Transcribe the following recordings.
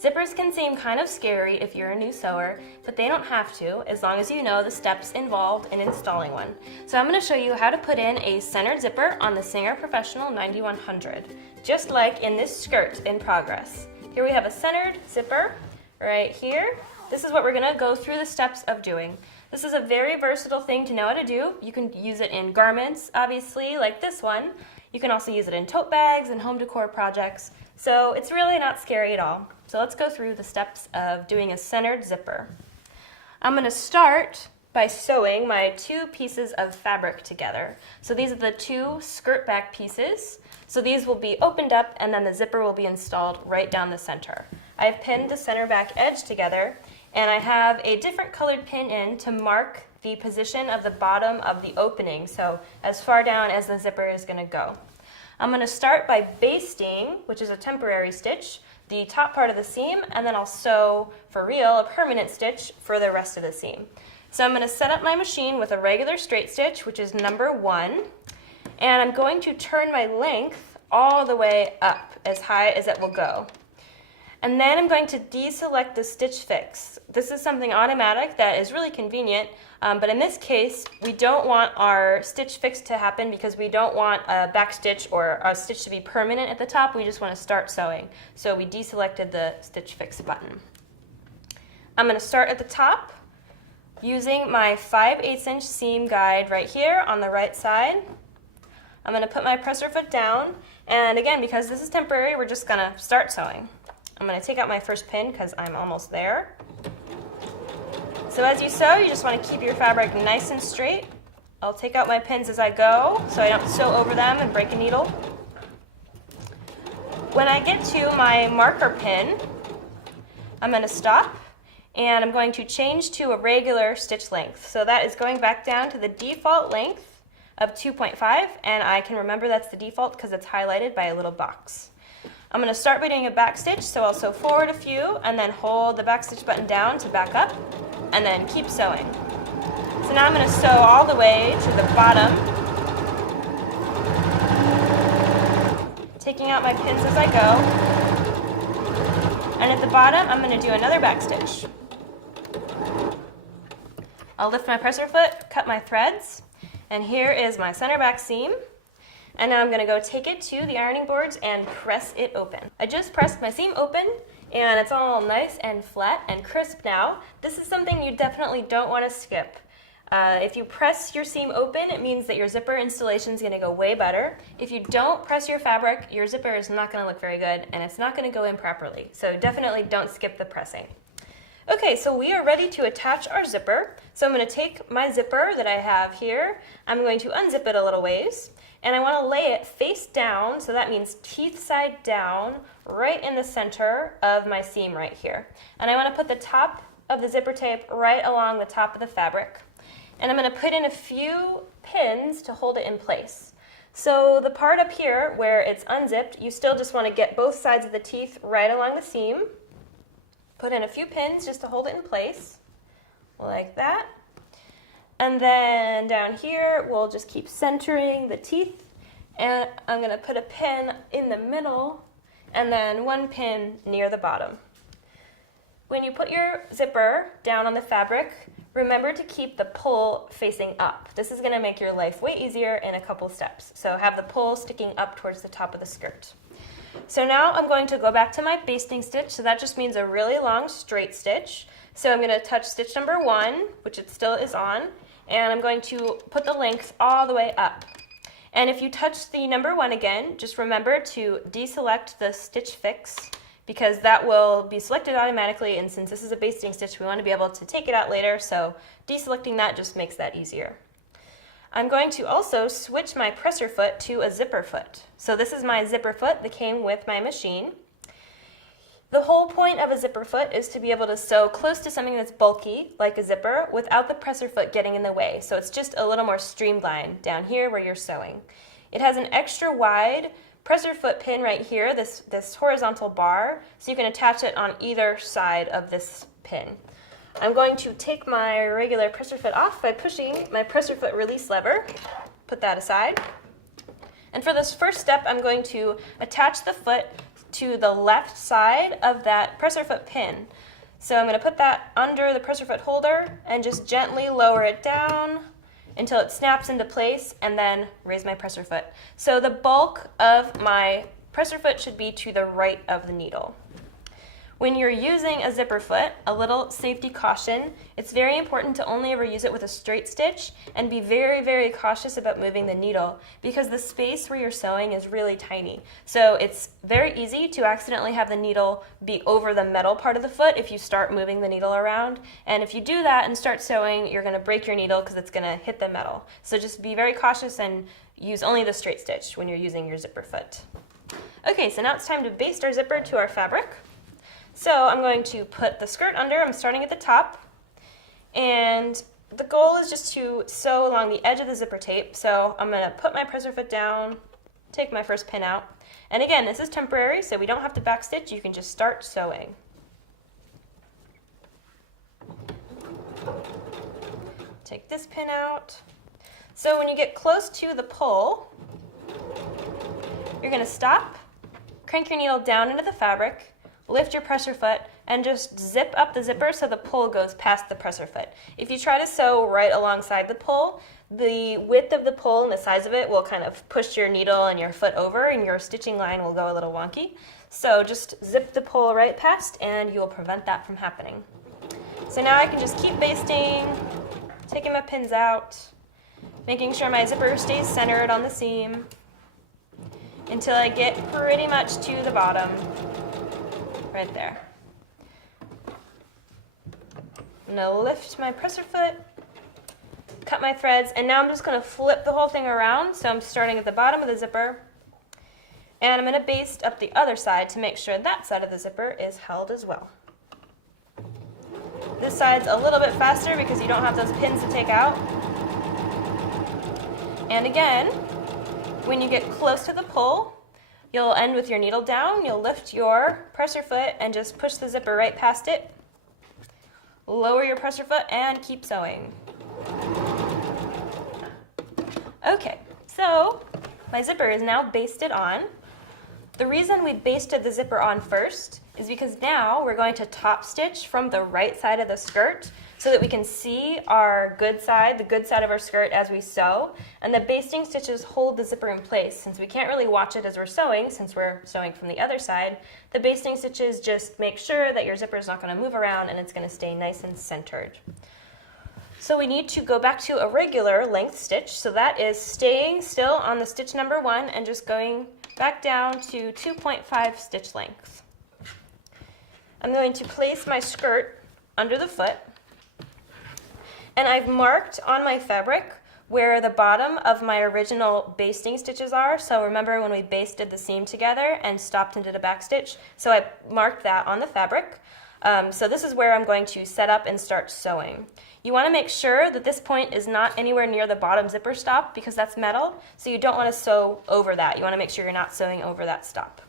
Zippers can seem kind of scary if you're a new sewer, but they don't have to, as long as you know the steps involved in installing one. So I'm going to show you how to put in a centered zipper on the Singer Professional 9100, just like in this skirt in progress. Here we have a centered zipper right here. This is what we're going to go through the steps of doing. This is a very versatile thing to know how to do. You can use it in garments, obviously, like this one. You can also use it in tote bags and home decor projects. So it's really not scary at all. So let's go through the steps of doing a centered zipper. I'm going to start by sewing my two pieces of fabric together. So these are the two skirt back pieces. So these will be opened up and then the zipper will be installed right down the center. I've pinned the center back edge together and I have a different colored pin in to mark the position of the bottom of the opening, so as far down as the zipper is going to go. I'm going to start by basting, which is a temporary stitch, the top part of the seam, and then I'll sew for real a permanent stitch for the rest of the seam. So I'm going to set up my machine with a regular straight stitch, which is number 1, and I'm going to turn my length all the way up as high as it will go. And then I'm going to deselect the stitch fix. This is something automatic that is really convenient, but in this case, we don't want our stitch fix to happen because we don't want a back stitch or a stitch to be permanent at the top. We just want to start sewing. So we deselected the stitch fix button. I'm going to start at the top using my 5/8" seam guide right here on the right side. I'm going to put my presser foot down, and again, because this is temporary, we're just going to start sewing. I'm going to take out my first pin because I'm almost there. So as you sew, you just want to keep your fabric nice and straight. I'll take out my pins as I go so I don't sew over them and break a needle. When I get to my marker pin, I'm going to stop and I'm going to change to a regular stitch length. So that is going back down to the default length of 2.5, and I can remember that's the default because it's highlighted by a little box. I'm going to start by doing a back stitch, so I'll sew forward a few and then hold the back stitch button down to back up and then keep sewing. So now I'm going to sew all the way to the bottom, taking out my pins as I go, and at the bottom I'm going to do another back stitch. I'll lift my presser foot, cut my threads, and here is my center back seam. And now I'm going to go take it to the ironing boards and press it open. I just pressed my seam open and it's all nice and flat and crisp now. This is something you definitely don't want to skip. If you press your seam open, it means that your zipper installation is going to go way better. If you don't press your fabric, your zipper is not going to look very good and it's not going to go in properly. So definitely don't skip the pressing. Okay, so we are ready to attach our zipper. So I'm going to take my zipper that I have here. I'm going to unzip it a little ways. And I want to lay it face down, so that means teeth side down, right in the center of my seam right here. And I want to put the top of the zipper tape right along the top of the fabric. And I'm going to put in a few pins to hold it in place. So the part up here where it's unzipped, you still just want to get both sides of the teeth right along the seam. Put in a few pins just to hold it in place, like that. And then down here, we'll just keep centering the teeth. And I'm going to put a pin in the middle and then one pin near the bottom. When you put your zipper down on the fabric, remember to keep the pull facing up. This is going to make your life way easier in a couple steps. So have the pull sticking up towards the top of the skirt. So now I'm going to go back to my basting stitch. So that just means a really long straight stitch. So I'm going to touch stitch number 1, which it still is on. And I'm going to put the length all the way up. And if you touch the number 1 again, just remember to deselect the stitch fix because that will be selected automatically, and since this is a basting stitch, we want to be able to take it out later, so deselecting that just makes that easier. I'm going to also switch my presser foot to a zipper foot. So this is my zipper foot that came with my machine. The whole point of a zipper foot is to be able to sew close to something that's bulky, like a zipper, without the presser foot getting in the way. So it's just a little more streamlined down here where you're sewing. It has an extra wide presser foot pin right here, this horizontal bar, so you can attach it on either side of this pin. I'm going to take my regular presser foot off by pushing my presser foot release lever. Put that aside. And for this first step, I'm going to attach the foot to the left side of that presser foot pin. So I'm going to put that under the presser foot holder and just gently lower it down until it snaps into place, and then raise my presser foot. So the bulk of my presser foot should be to the right of the needle. When you're using a zipper foot, a little safety caution, it's very important to only ever use it with a straight stitch and be very, very cautious about moving the needle because the space where you're sewing is really tiny. So it's very easy to accidentally have the needle be over the metal part of the foot if you start moving the needle around. And if you do that and start sewing, you're going to break your needle because it's going to hit the metal. So just be very cautious and use only the straight stitch when you're using your zipper foot. Okay, so now it's time to baste our zipper to our fabric. So I'm going to put the skirt under. I'm starting at the top, and the goal is just to sew along the edge of the zipper tape. So I'm going to put my presser foot down, take my first pin out, and again, this is temporary, so we don't have to backstitch. You can just start sewing. Take this pin out. So when you get close to the pull, you're going to stop, crank your needle down into the fabric, lift your presser foot, and just zip up the zipper so the pull goes past the presser foot. If you try to sew right alongside the pull, the width of the pull and the size of it will kind of push your needle and your foot over, and your stitching line will go a little wonky. So just zip the pull right past, and you will prevent that from happening. So now I can just keep basting, taking my pins out, making sure my zipper stays centered on the seam until I get pretty much to the bottom. Right there. I'm going to lift my presser foot, cut my threads, and now I'm just going to flip the whole thing around. So I'm starting at the bottom of the zipper, and I'm going to baste up the other side to make sure that side of the zipper is held as well. This side's a little bit faster because you don't have those pins to take out. And again, when you get close to the pull, you'll end with your needle down, you'll lift your presser foot and just push the zipper right past it. Lower your presser foot and keep sewing. Okay, so my zipper is now basted on. The reason we basted the zipper on first is because now we're going to top stitch from the right side of the skirt so that we can see our good side, the good side of our skirt as we sew. And the basting stitches hold the zipper in place. Since we can't really watch it as we're sewing, since we're sewing from the other side, the basting stitches just make sure that your zipper is not going to move around and it's going to stay nice and centered. So we need to go back to a regular length stitch. So that is staying still on the stitch number 1 and just going back down to 2.5 stitch lengths. I'm going to place my skirt under the foot, and I've marked on my fabric where the bottom of my original basting stitches are. So remember when we basted the seam together and stopped and did a back stitch? So I marked that on the fabric. So this is where I'm going to set up and start sewing. You want to make sure that this point is not anywhere near the bottom zipper stop because that's metal, so you don't want to sew over that. You want to make sure you're not sewing over that stop.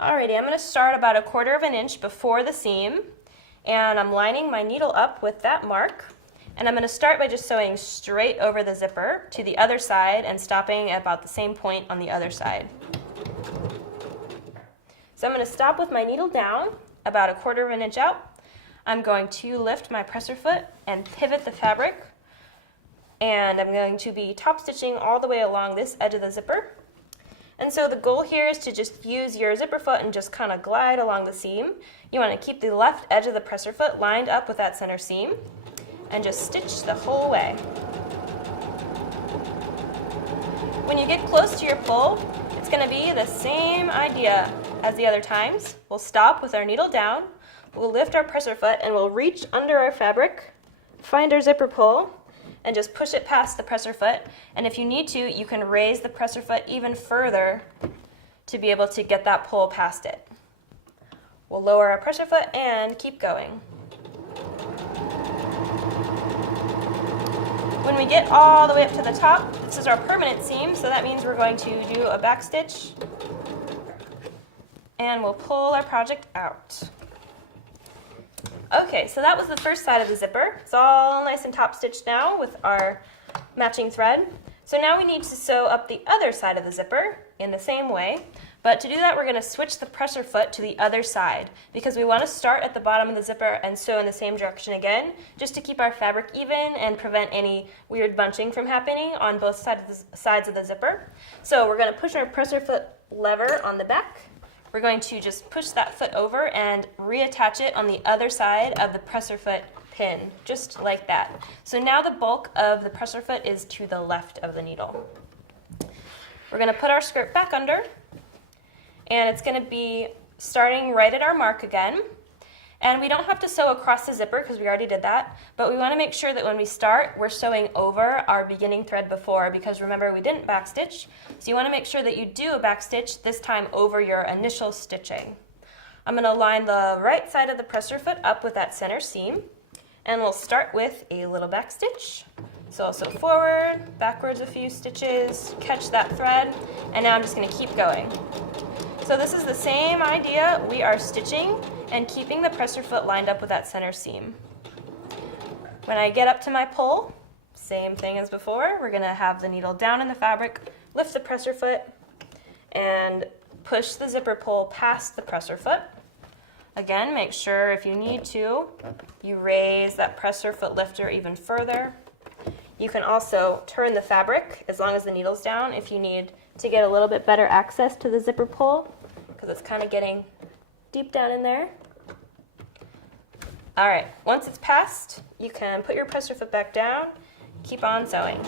Alrighty, I'm going to start about 1/4 inch before the seam, and I'm lining my needle up with that mark, and I'm going to start by just sewing straight over the zipper to the other side and stopping at about the same point on the other side. So I'm going to stop with my needle down about 1/4 inch out. I'm going to lift my presser foot and pivot the fabric, and I'm going to be top stitching all the way along this edge of the zipper. And so the goal here is to just use your zipper foot and just kind of glide along the seam. You want to keep the left edge of the presser foot lined up with that center seam and just stitch the whole way. When you get close to your pull, it's going to be the same idea as the other times. We'll stop with our needle down, we'll lift our presser foot, and we'll reach under our fabric, find our zipper pull, and just push it past the presser foot. And if you need to, you can raise the presser foot even further to be able to get that pull past it. We'll lower our presser foot and keep going. When we get all the way up to the top, this is our permanent seam, so that means we're going to do a back stitch, and we'll pull our project out. Okay, so that was the first side of the zipper. It's all nice and top stitched now with our matching thread. So now we need to sew up the other side of the zipper in the same way. But to do that, we're going to switch the presser foot to the other side because we want to start at the bottom of the zipper and sew in the same direction again, just to keep our fabric even and prevent any weird bunching from happening on both sides of the zipper. So we're going to push our presser foot lever on the back. We're going to just push that foot over and reattach it on the other side of the presser foot pin, just like that. So now the bulk of the presser foot is to the left of the needle. We're going to put our skirt back under, and it's going to be starting right at our mark again. And we don't have to sew across the zipper because we already did that, but we want to make sure that when we start, we're sewing over our beginning thread before, because remember, we didn't backstitch. So you want to make sure that you do a backstitch, this time over your initial stitching. I'm going to line the right side of the presser foot up with that center seam, and we'll start with a little backstitch. So I'll sew forward, backwards a few stitches, catch that thread, and now I'm just going to keep going. So this is the same idea. We are stitching and keeping the presser foot lined up with that center seam. When I get up to my pull, same thing as before, we're going to have the needle down in the fabric, lift the presser foot, and push the zipper pull past the presser foot. Again, make sure if you need to, you raise that presser foot lifter even further. You can also turn the fabric as long as the needle's down if you need to get a little bit better access to the zipper pull, because it's kind of getting deep down in there. All right, once it's passed, you can put your presser foot back down, keep on sewing.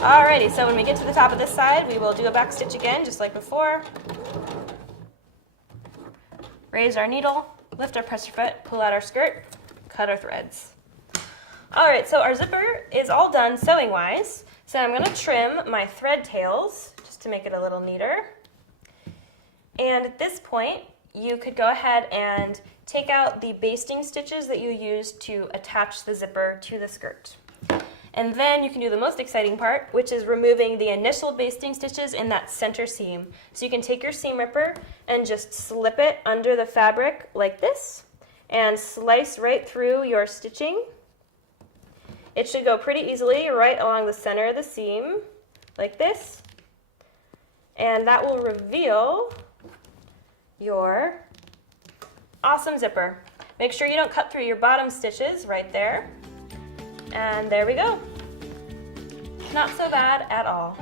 Alrighty, so when we get to the top of this side, we will do a back stitch again, just like before. Raise our needle, lift our presser foot, pull out our skirt, cut our threads. Alright, so our zipper is all done sewing-wise, so I'm going to trim my thread tails, just to make it a little neater. And at this point, you could go ahead and take out the basting stitches that you used to attach the zipper to the skirt. And then you can do the most exciting part, which is removing the initial basting stitches in that center seam. So you can take your seam ripper and just slip it under the fabric like this and slice right through your stitching. It should go pretty easily right along the center of the seam like this. And that will reveal your awesome zipper. Make sure you don't cut through your bottom stitches right there. And there we go. Not so bad at all.